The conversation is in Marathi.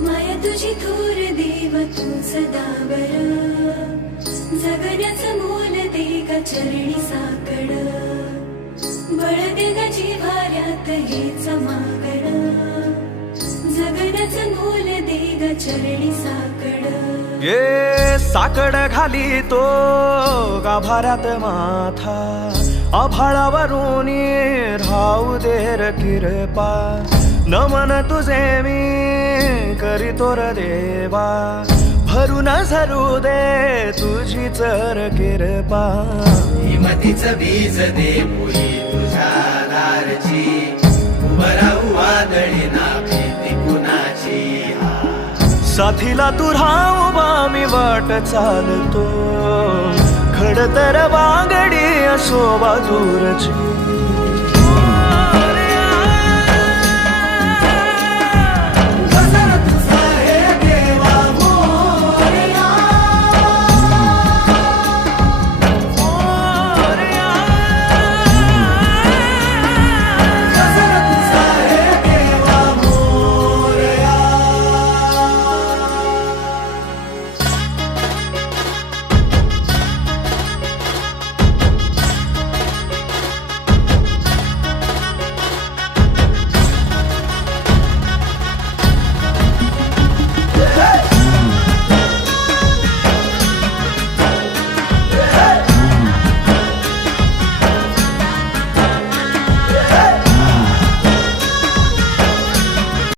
माया तुझी थोर देव तू सदा बर. जगण्याचं मोल दे का चरणी साकड. बळ दे ग जिव्हाऱ्यात हे मागण. जगण्याचं मोल दे ग चरणी साकड. ये साकड घाली तो गाभाऱ्यात माथा. आभाळावरून राहू देर किरपा. नमन तुझे मी करीतोर देवा. भरून झरू दे तुझी चर किरपा. हिमतीच बीज दे साथीला तू राहू मी वाट चालतो. खडतर वागडी असो बाजूरची